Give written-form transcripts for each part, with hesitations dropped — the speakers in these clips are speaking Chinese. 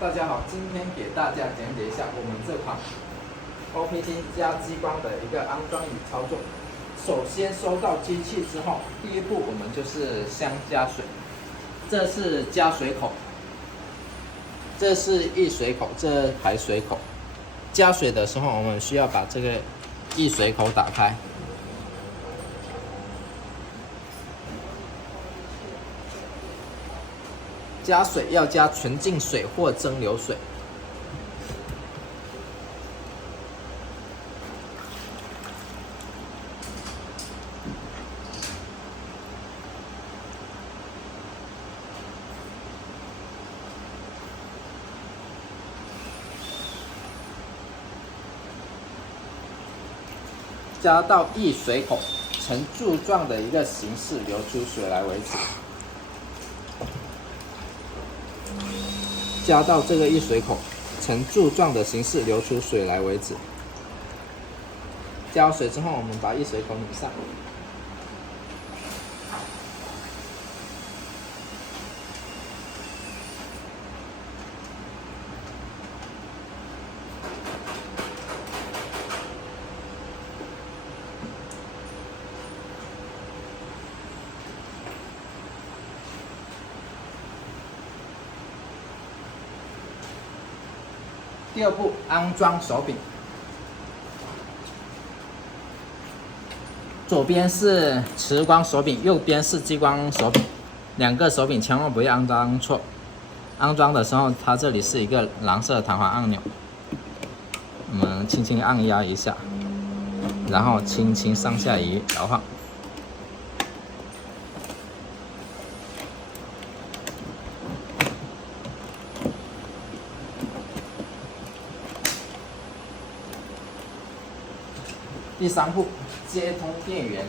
大家好，今天给大家讲解一下我们这款 OPT 加激光的一个安装与操作。首先收到机器之后，第一步我们就是先加水，这是加水口，这是溢水口，这排水口。加水的时候，我们需要把这个溢水口打开。加水要加纯净水或蒸馏水。加到溢水口，呈柱状的一个形式流出水来为止。加到这个溢水口，呈柱状的形式流出水来为止。加水之后，我们把溢水口拧上。第二步，安装手柄。左边是磁光手柄，右边是激光手柄，两个手柄千万不要安装错。安装的时候，它这里是一个蓝色弹簧按钮，我们轻轻按压一下，然后轻轻上下移摇晃。第三步，接通电源。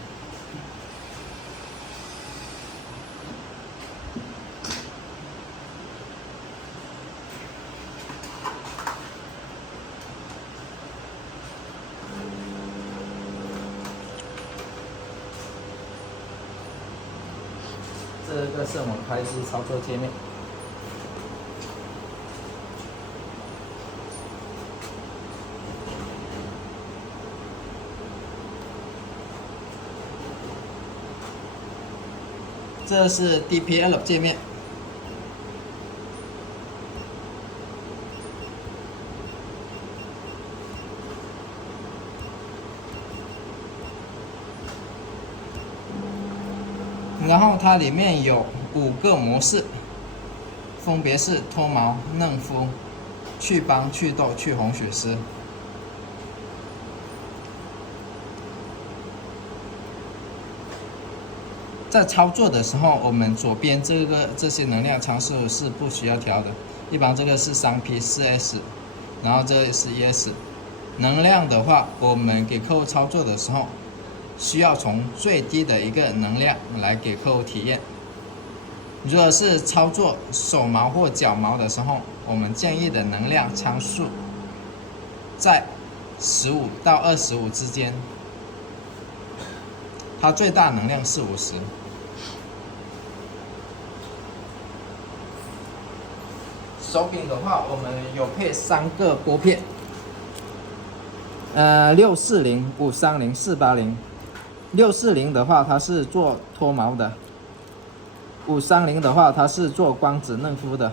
这个是我们开机操作界面。这是 DPL 界面，然后它里面有5个模式，分别是脱毛、嫩肤、祛斑、祛痘、去红血丝。在操作的时候，我们左边这些能量参数是不需要调的，一般这个是3P 4S， 然后这是 ES。能量的话，我们给客户操作的时候，需要从最低的一个能量来给客户体验。如果是操作手毛或脚毛的时候，我们建议的能量参数在15到25之间，它最大能量是50。手柄的话，我们有配3个拨片，640、530、480。640的话，它是做脱毛的；530的话，它是做光子嫩肤的。